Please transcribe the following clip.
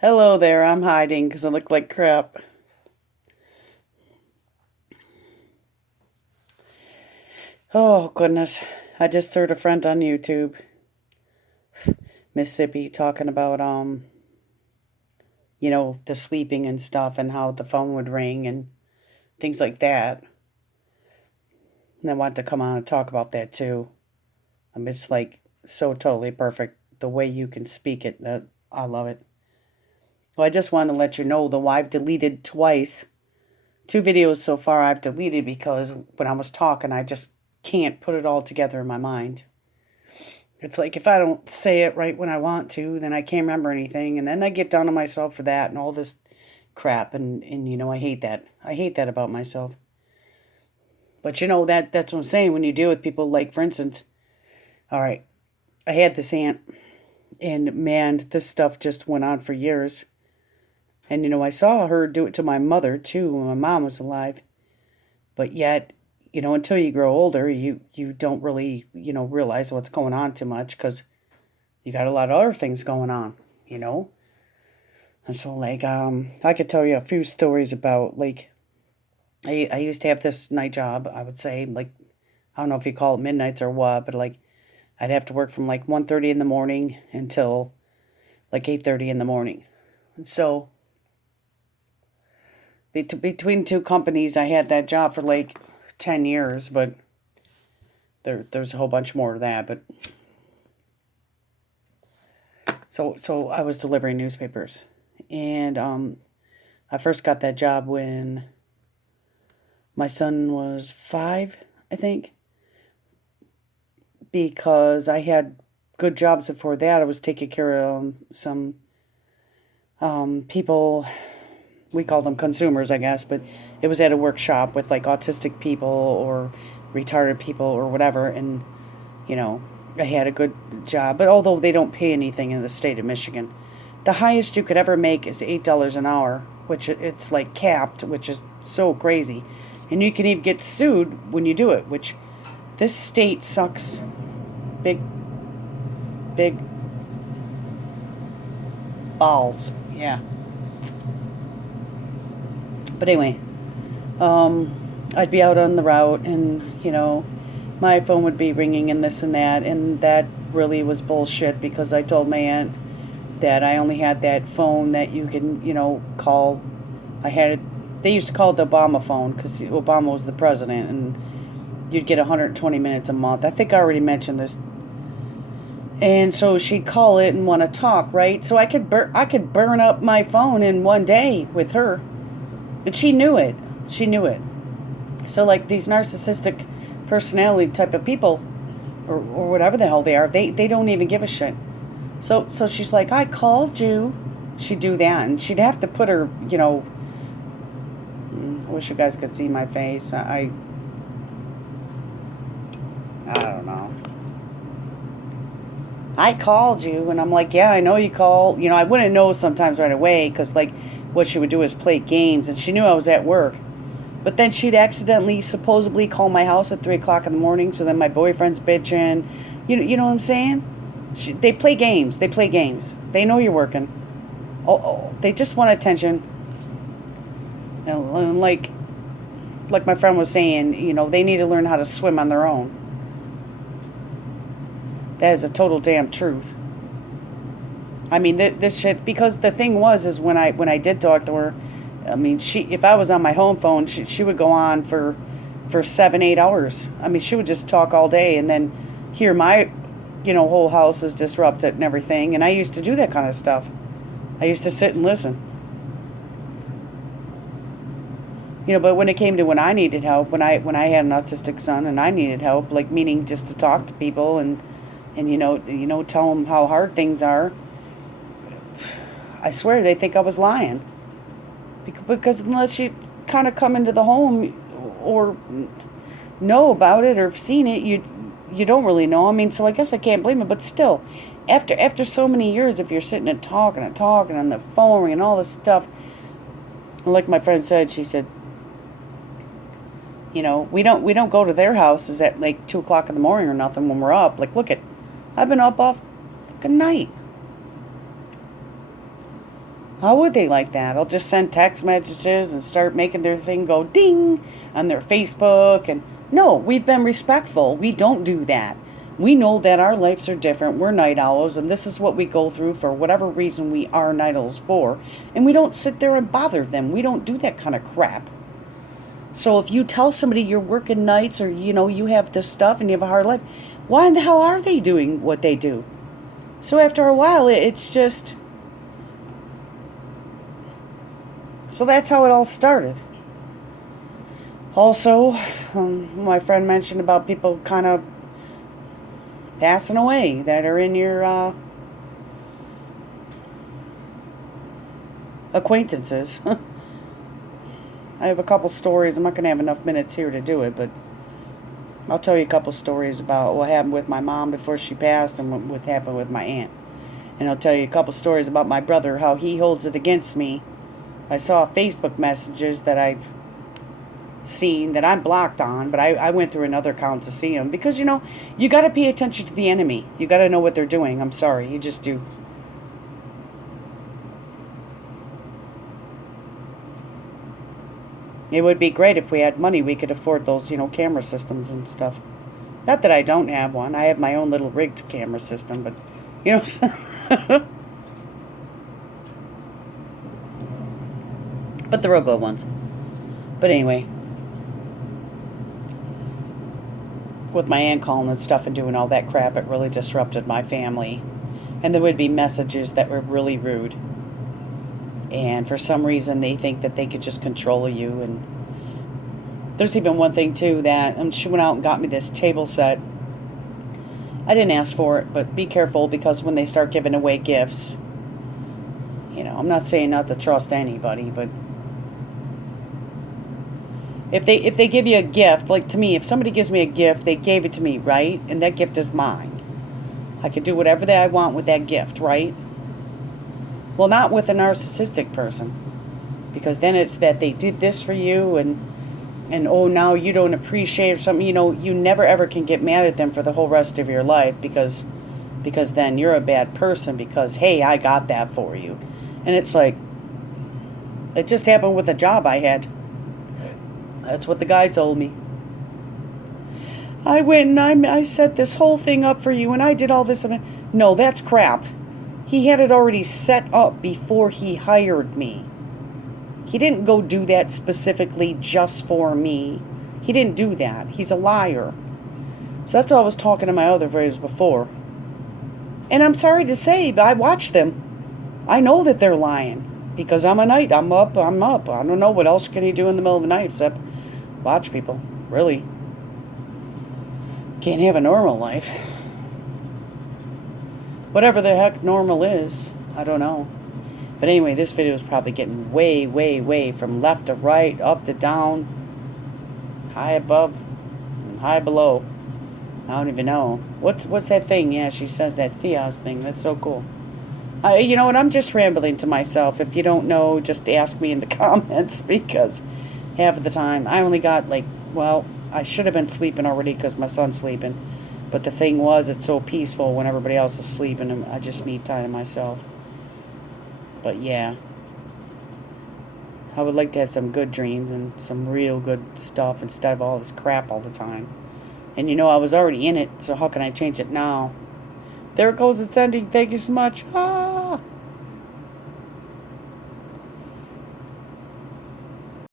Hello there, I'm hiding because I look like crap. Oh, goodness. I just heard a friend on YouTube, Mississippi, talking about, the sleeping and stuff and how the phone would ring and things like that. And I wanted to come on and talk about that too. It's like so totally perfect the way you can speak it. That I love it. Well, I just wanted to let you know though I've deleted twice. Two videos so far I've deleted because when I was talking, I just can't put it all together in my mind. It's like if I don't say it right when I want to, then I can't remember anything, and then I get down on myself for that and all this crap, and I hate that. I hate that about myself. But that's what I'm saying when you deal with people like, for instance, all right, I had this aunt, and man, this stuff just went on for years. And I saw her do it to my mother too when my mom was alive. But yet, until you grow older, you don't really realize what's going on too much because you got a lot of other things going on, you know? And so, like, I could tell you a few stories about, like, I used to have this night job, I would say, like, I don't know if you call it midnights or what, but, like, I'd have to work from, like, 1:30 in the morning until, like, 8:30 in the morning. And so, between two companies, I had that job for, like, 10 years, but there's a whole bunch more to that, but so I was delivering newspapers. And I first got that job when my son was 5, I think, because I had good jobs before that. I was taking care of some people, we call them consumers, I guess, but it was at a workshop with like autistic people or retarded people or whatever. And, you know, I had a good job. But although they don't pay anything in the state of Michigan, the highest you could ever make is $8 an hour, which it's like capped, which is so crazy. And you can even get sued when you do it, which this state sucks big, big balls. Yeah. But anyway, I'd be out on the route and, my phone would be ringing and this and that. And that really was bullshit because I told my aunt that I only had that phone that you can, call. I had it, they used to call it the Obama phone because Obama was the president and you'd get 120 minutes a month. I think I already mentioned this. And so she'd call it and want to talk, right? So I could burn up my phone in one day with her. But she knew it. She knew it. So like these narcissistic personality type of people or whatever the hell they are, they don't even give a shit. So she's like, I called you. She'd do that and she'd have to put her, I wish you guys could see my face. I don't know. I called you, and I'm like, yeah, I know you called. I wouldn't know sometimes right away because, like, what she would do is play games, and she knew I was at work. But then she'd accidentally, supposedly, call my house at 3 o'clock in the morning. So then my boyfriend's bitching. You know what I'm saying? They play games. They play games. They know you're working. They just want attention. And like my friend was saying, they need to learn how to swim on their own. That is a total damn truth. I mean, this shit. Because the thing is when I did talk to her, I mean, if I was on my home phone, she would go on for 7, 8 hours. I mean, she would just talk all day, and then hear my, whole house is disrupted and everything. And I used to do that kind of stuff. I used to sit and listen. But when it came to when I needed help, when I had an autistic son and I needed help, like meaning just to talk to people and tell them how hard things are, I swear they think I was lying. Because unless you kind of come into the home or know about it or have seen it, you don't really know. I mean, so I guess I can't blame it. But still, after so many years, if you're sitting and talking on the phone and all this stuff, like my friend said, she said, we don't go to their houses at like 2 o'clock in the morning or nothing when we're up. Like, I've been up all fucking night. How would they like that? I'll just send text messages and start making their thing go ding on their Facebook. And no, we've been respectful. We don't do that. We know that our lives are different. We're night owls, and this is what we go through for whatever reason we are night owls for. And we don't sit there and bother them. We don't do that kind of crap. So if you tell somebody you're working nights or, you have this stuff and you have a hard life, why in the hell are they doing what they do? So after a while, it's just... So that's how it all started. Also, my friend mentioned about people kind of passing away that are in your acquaintances. I have a couple stories. I'm not going to have enough minutes here to do it, but I'll tell you a couple stories about what happened with my mom before she passed and what happened with my aunt. And I'll tell you a couple stories about my brother, how he holds it against me. I saw Facebook messages that I've seen that I'm blocked on, but I went through another account to see them. Because, you got to pay attention to the enemy. You got to know what they're doing. I'm sorry. You just do. It would be great if we had money. We could afford those, camera systems and stuff. Not that I don't have one. I have my own little rigged camera system, but, but the real good ones. But anyway, with my aunt calling and stuff and doing all that crap, it really disrupted my family. And there would be messages that were really rude. And for some reason, they think that they could just control you. And there's even one thing, too, that she went out and got me this table set. I didn't ask for it, but be careful, because when they start giving away gifts, I'm not saying not to trust anybody, but if they give you a gift, like to me, if somebody gives me a gift, they gave it to me, right? And that gift is mine. I could do whatever that I want with that gift, right? Well, not with a narcissistic person, because then it's that they did this for you and oh, now you don't appreciate something. You never ever can get mad at them for the whole rest of your life, because then you're a bad person, because, hey, I got that for you. And it's like, it just happened with a job I had. That's what the guy told me. I went and I set this whole thing up for you, and I did all this. No, that's crap. He had it already set up before he hired me. He didn't go do that specifically just for me. He didn't do that. He's a liar. So that's what I was talking to my other videos before. And I'm sorry to say, but I watch them. I know that they're lying. Because I'm a knight. I'm up. I don't know what else can he do in the middle of the night except watch people. Really. Can't have a normal life. Whatever the heck normal is. I don't know. But anyway, this video is probably getting way, way, way from left to right, up to down, high above, and high below. I don't even know. What's that thing? Yeah, she says that Theos thing. That's so cool. You know what? I'm just rambling to myself. If you don't know, just ask me in the comments, because half of the time I only got I should have been sleeping already because my son's sleeping. But the thing was, it's so peaceful when everybody else is sleeping, and I just need time to myself. But yeah, I would like to have some good dreams and some real good stuff instead of all this crap all the time. And I was already in it, so how can I change it now? There it goes, it's ending. Thank you so much. Ah.